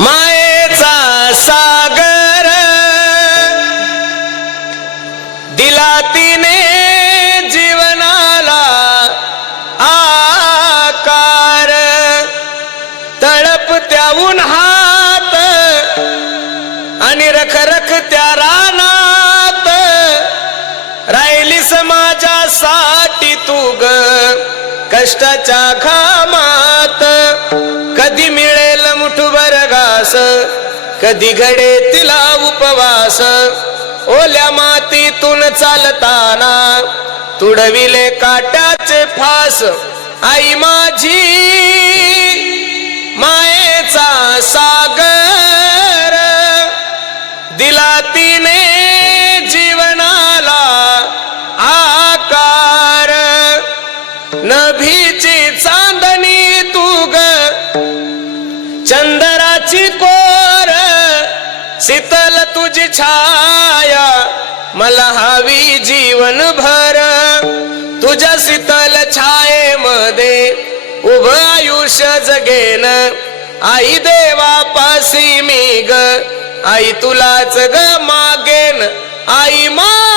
मायेचा सागर. दिला तिने जीवनाला आकार. तळप त्याहून हात आणि रखरख त्या रानात. माझ्या समाजासाठी कष्टाच्या घामात कधी मिळेल मुठभर घास कधी घडे तिला उपवास. ओल्या मातीतून चालताना तुडविले काट्याचे फास. आई माझी मायेचा सागर. दिला तिने जीवनाला नभीची चांदणी तू ग. चंदराची कोर. शीतल तुझी छाया. मला हवी जीवन भर तुझ्या शीतल छायेमध्ये उभ आयुष्य जगेन. आई देवापासी मी ग. आई तुलाच ग मागेन. आई मा